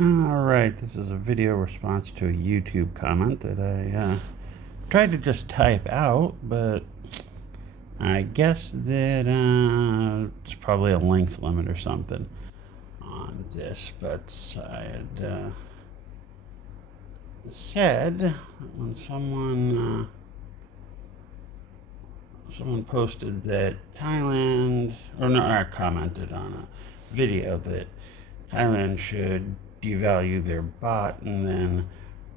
Alright, this is a video response to a YouTube comment that I tried to just type out, but I guess that it's probably a length limit or something on this, but I had said when someone posted that Thailand, or commented on a video that Thailand should devalue their baht and then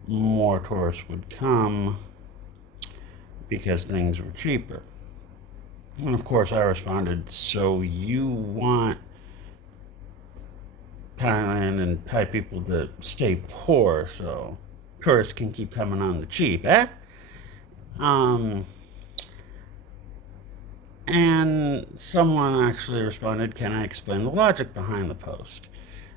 more tourists would come because things were cheaper. And of course I responded, so you want Thailand and Thai people to stay poor so tourists can keep coming on the cheap, eh? And someone actually responded, can I explain the logic behind the post?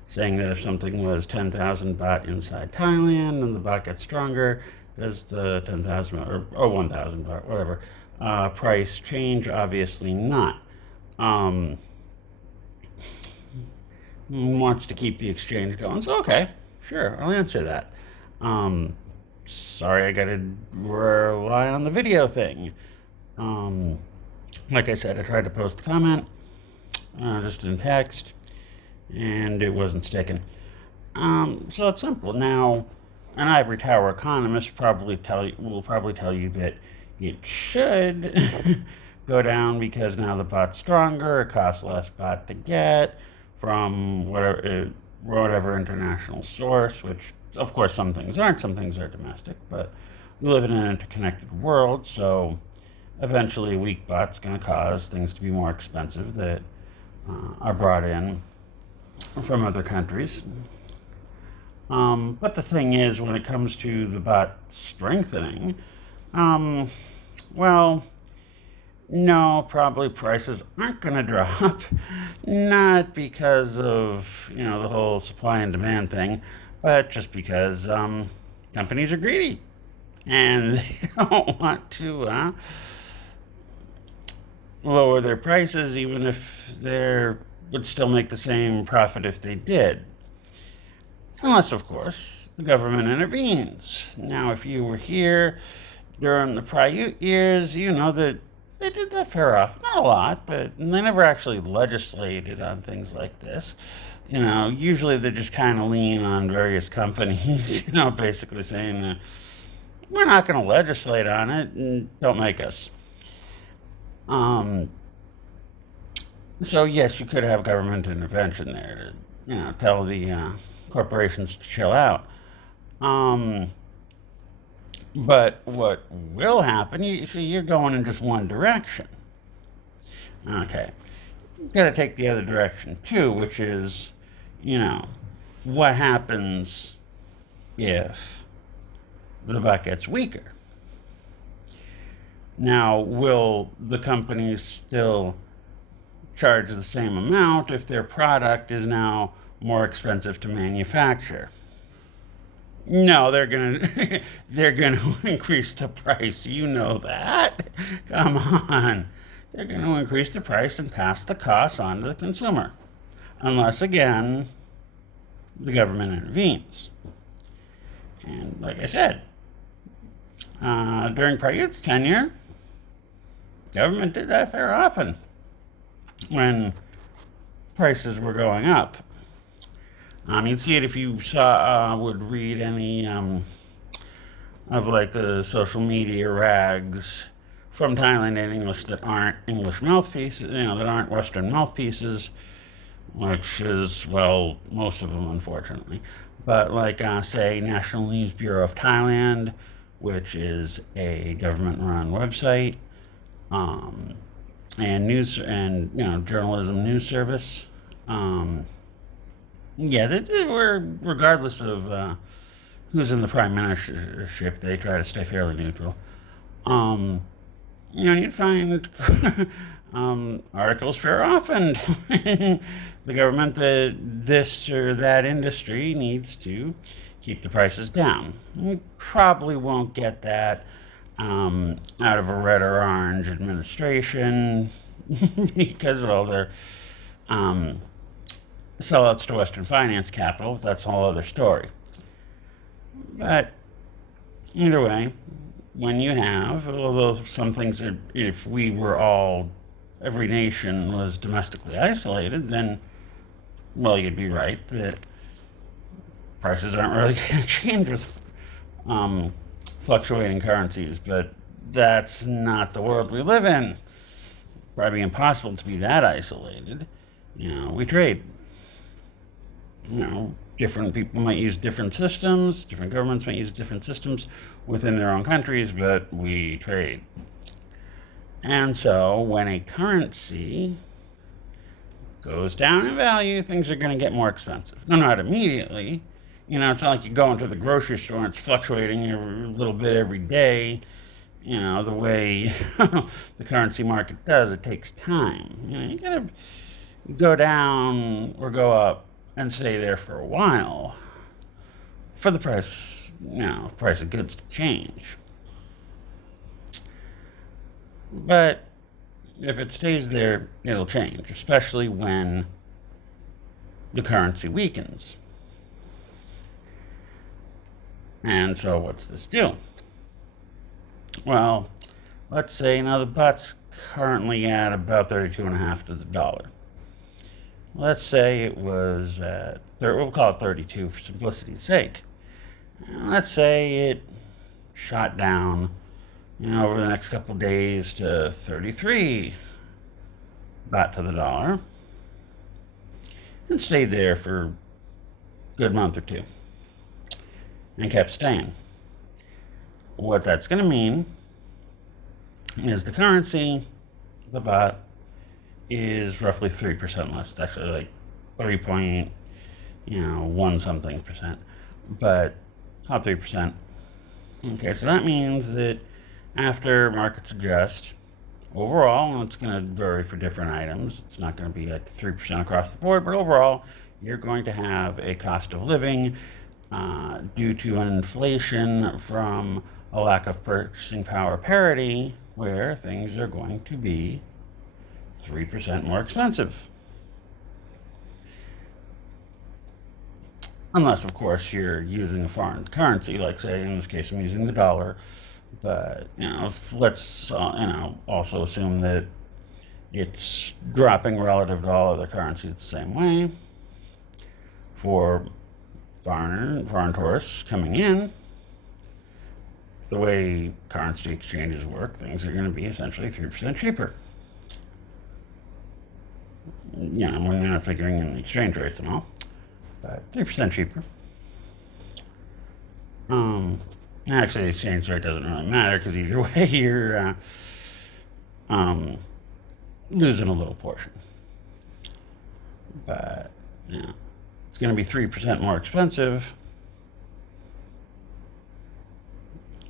Saying that if something was 10,000 baht inside Thailand and the baht gets stronger, does the 10,000 or 1,000 baht, whatever, price change? Obviously not. Wants to keep the exchange going, so okay, sure, I'll answer that. Sorry, I gotta rely on the video thing. Like I said, I tried to post the comment just in text, and it wasn't sticking. So it's simple. Now, an ivory tower economist will probably tell you that it should go down because now the baht's stronger, it costs less baht to get from whatever international source, which of course some things aren't, some things are domestic, but we live in an interconnected world, so eventually weak baht's going to cause things to be more expensive that are brought in from other countries. But the thing is, when it comes to the baht strengthening, well, no, probably prices aren't going to drop. Not because of, the whole supply and demand thing, but just because companies are greedy and they don't want to lower their prices, even if they would still make the same profit if they did. Unless, of course, the government intervenes. Now, if you were here during the Prayut years, you know that they did that fair off. Not a lot, but they never actually legislated on things like this. Usually they just kind of lean on various companies, basically saying, we're not going to legislate on it and don't make us. So yes, you could have government intervention there to, tell the corporations to chill out. But what will happen, you're going in just one direction. Okay. You've got to take the other direction too, which is, what happens if the baht gets weaker? Now, will the companies still charge the same amount if their product is now more expensive to manufacture? No, they're gonna increase the price. You know that. Come on. They're gonna increase the price and pass the costs on to the consumer. Unless, again, the government intervenes. And like I said, during Prayut's tenure, government did that fair often when prices were going up. You'd see it if you would read any of the social media rags from Thailand in English that aren't English mouthpieces, that aren't Western mouthpieces, which is, well, most of them, unfortunately. But say, National News Bureau of Thailand, which is a government-run website, and journalism news service. Regardless of who's in the prime ministership, they try to stay fairly neutral. You'd find articles fair often. The government that this or that industry needs to keep the prices down. We probably won't get that out of a red or orange administration because, well, they're sellouts to Western finance capital. That's a whole other story. But either way, when you have, although some things are, if we were all, every nation was domestically isolated, then, well, you'd be right that prices aren't really going to change with fluctuating currencies. But that's not the world we live in. Probably impossible to be that isolated. We trade. Different people might use different systems, different governments might use different systems within their own countries, but we trade. And so when a currency goes down in value, things are going to get more expensive. No, not immediately. It's not like you go into the grocery store and it's fluctuating a little bit every day. The way the currency market does, it takes time. You got to go down or go up and stay there for a while for the price of goods to change. But if it stays there, it'll change, especially when the currency weakens. And so what's this do? Well, let's say now the baht's currently at about 32.5 to the dollar. Let's say it was at, we'll call it 32 for simplicity's sake. And let's say it shot down, over the next couple of days to 33 baht to the dollar and stayed there for a good month or two and kept staying. What that's going to mean is the currency, the baht, is roughly 3% less. It's actually like 3.1 something percent, but about 3%. Okay, so that means that after markets adjust, overall, and it's going to vary for different items, it's not going to be like 3% across the board, but overall, you're going to have a cost of living due to an inflation from a lack of purchasing power parity, where things are going to be 3% more expensive. Unless, of course, you're using a foreign currency, like, say, in this case, I'm using the dollar. But, let's, also assume that it's dropping relative to all other currencies the same way. For foreign tourists coming in, the way currency exchanges work, things are going to be essentially 3% cheaper. When you're not figuring in the exchange rates and all, but 3% cheaper. Actually, the exchange rate doesn't really matter because either way you're losing a little portion. But it's going to be 3% more expensive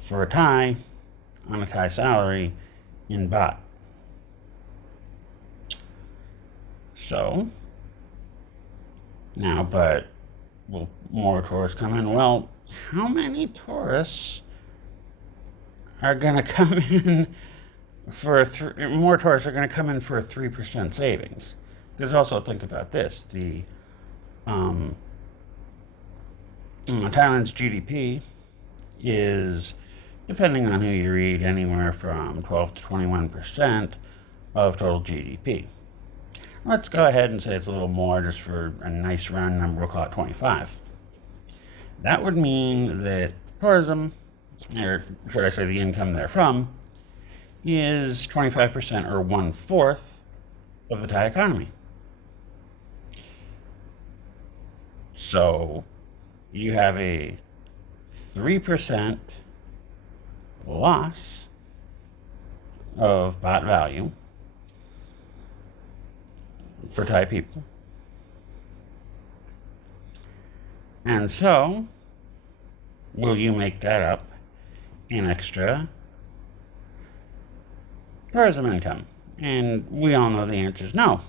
for a Thai on a Thai salary in baht. So now, but will more tourists come in? Well, how many tourists are going to come in for more tourists are going to come in for a 3% savings? Because also think about this: the Thailand's GDP is, depending on who you read, anywhere from 12 to 21% of total GDP. Let's go ahead and say it's a little more, just for a nice round number. We'll call it 25. That would mean that tourism, or should I say the income therefrom, is 25% or 1/4 of the Thai economy. So you have a 3% loss of baht value for Thai people. And so, will you make that up in extra tourism income? And we all know the answer is no.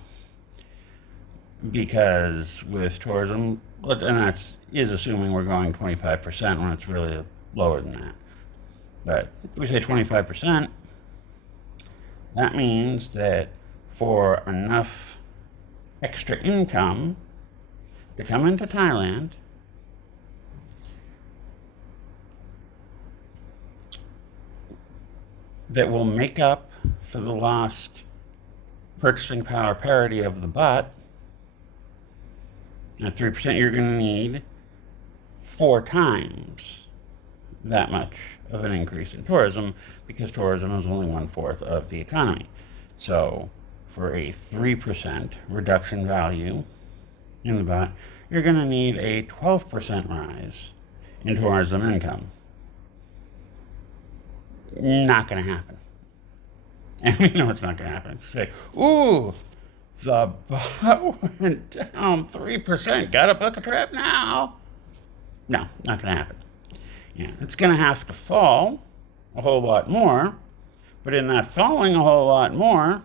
Because with tourism, and that's assuming we're going 25% when it's really lower than that. But if we say 25%, that means that for enough extra income to come into Thailand that will make up for the lost purchasing power parity of the baht. At 3%, you're going to need 4 times that much of an increase in tourism, because tourism is only 1/4 of the economy. So for a 3% reduction value in the baht, you're going to need a 12% rise in tourism income. Not going to happen. And we know it's not going to happen. Say, ooh, the baht went down 3%. Gotta book a trip now. No, not going to happen. Yeah, it's going to have to fall a whole lot more. But in that falling a whole lot more,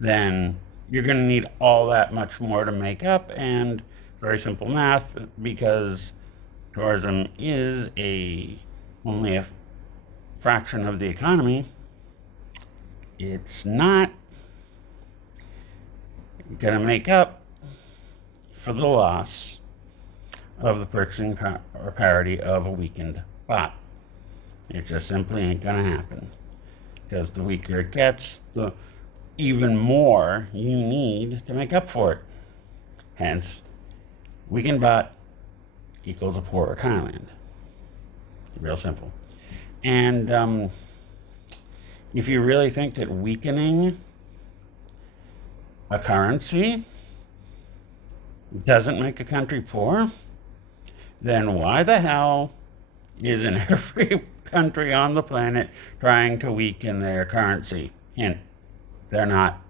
then you're going to need all that much more to make up. And very simple math, because tourism is only a fraction of the economy, it's not going to make up for the loss of the purchasing parity of a weakened baht. It just simply ain't going to happen, because the weaker it gets, the even more you need to make up for it. Hence, weakened baht equals a poorer Thailand. Real simple. And if you really think that weakening a currency doesn't make a country poor, then why the hell isn't every country on the planet trying to weaken their currency? Hint, they're not.